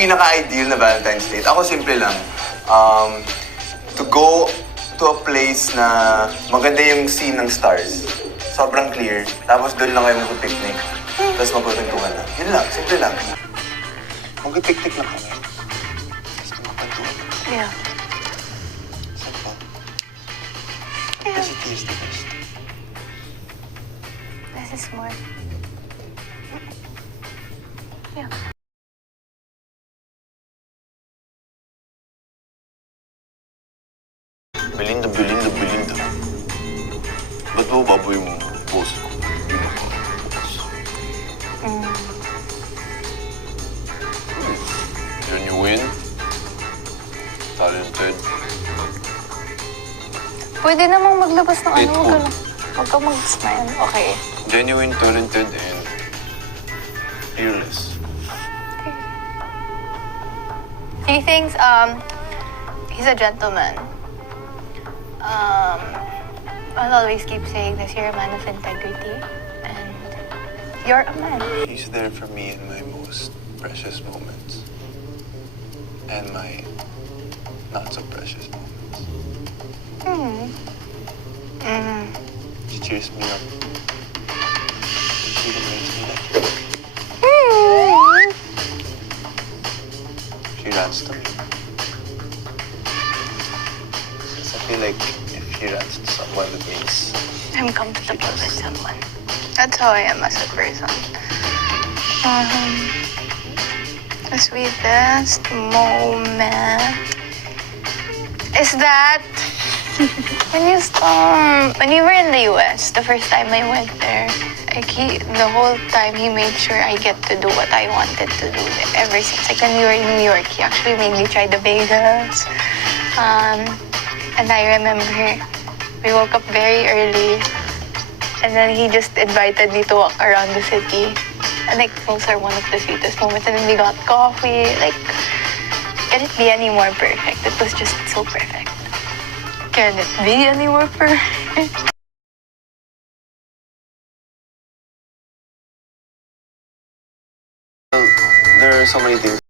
pinaka-ideal na Valentine's date, ako simple lang. To go to a place na maganda yung scene ng stars. Sobrang clear. Tapos doon lang kayo mag-picnic. Tapos magkwentuhan lang. Yun lang, simple lang. Mag-picnic lang kami. Tapos magkwentuhan lang. Yeah. Simple. Yeah. Kasi tears the best. This is more. Yeah. Belinda, Belinda, Belinda. Ba't mo baboy mo post ko? Hindi mo pa post. Genuine. Talented. Pwede namang maglabas ng ano, Faithful. Huwag ka mag-smile. Okay. Genuine, talented, and fearless. He thinks, he's a gentleman. I'll always keep saying this, you're a man of integrity. And you're a man. He's there for me in my most precious moments. And my not so precious moments. She cheers me up. She even makes me laugh. She rants to me. Because I feel like if she rants to someone, it means I'm comfortable with someone. That's how I am as a person. The sweetest moment is that when you were in the US, the first time I went there, like the whole time he made sure I get to do what I wanted to do ever since. Like when we were in New York, he actually made me try the bagels. And I remember we woke up very early, and then he just invited me to walk around the city. And like those are one of the sweetest moments. And then we got coffee. Like, can it be any more perfect? It was just so perfect. Can it be any more perfect? there are so many things.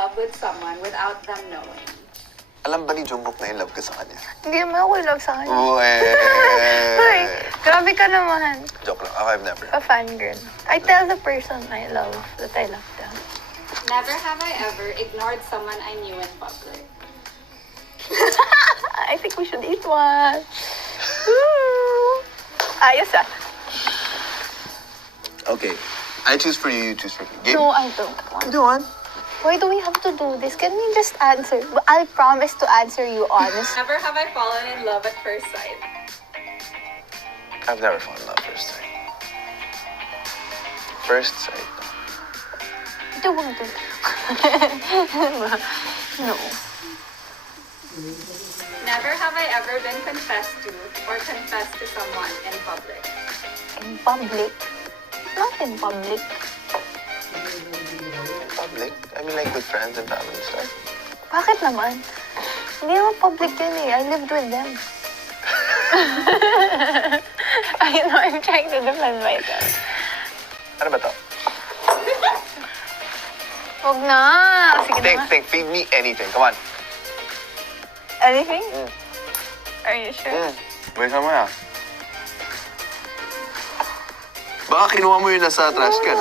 Love with someone without them knowing. Alam ba ni Jungkook na in love ka sa kanya? Hindi naman ako in love sa kanya. Ay, Uwe! grabe ka naman. Joke lang. Ako, I've never. A fangirl. I tell the person I love that I love them. Never have I ever ignored someone I knew in public. I think we should eat one. Woo! Ayos ah. Okay. I choose for you, you choose for me. Game? No, I don't want. You want? Why do we have to do this? Can we just answer? I'll promise to answer you honest. Never have I fallen in love at first sight. I've never fallen in love first sight. First sight. Don't want to. No. Never have I ever been confessed to or confessed to someone in public. In public? Not in public. Public? I mean like with friends and family and stuff. Bakit naman? Hindi naman public yun eh. I lived with them. I know, I'm trying to defend myself. Ano ba to? Huwag na. Sige na nga. Think. Feed me anything. Come on. Anything? Are you sure? Wait mo na. Baka kinuha mo yun nasa trash can.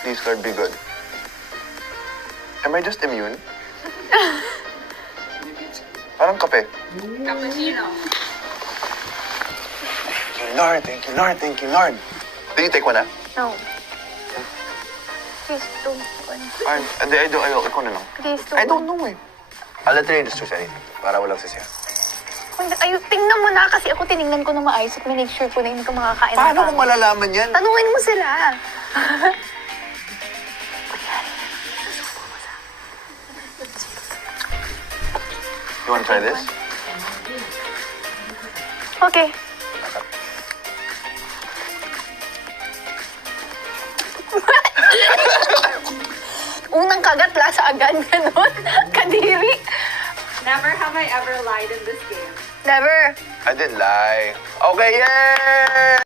Please, Lord, be good. Am I just immune? Parang kape. Cappuccino. Thank you, Lord. Thank you, Lord. Thank you, Lord. Did you take one, ah? No. Please don't. Hindi, ikaw na lang. Please don't. I don't know eh. I'll let Rhea just choose anything para walang sisiya. Ay, tingnan mo na kasi ako tinignan ko na maayos at make sure ko na hindi ka makakain. Paano kung malalaman yan? Tanungin mo sila. You wanna try this? Okay. Unang kagat, lasa agad, ganun. Kadiri. Never have I ever lied in this game. Never. I didn't lie. Okay, yay!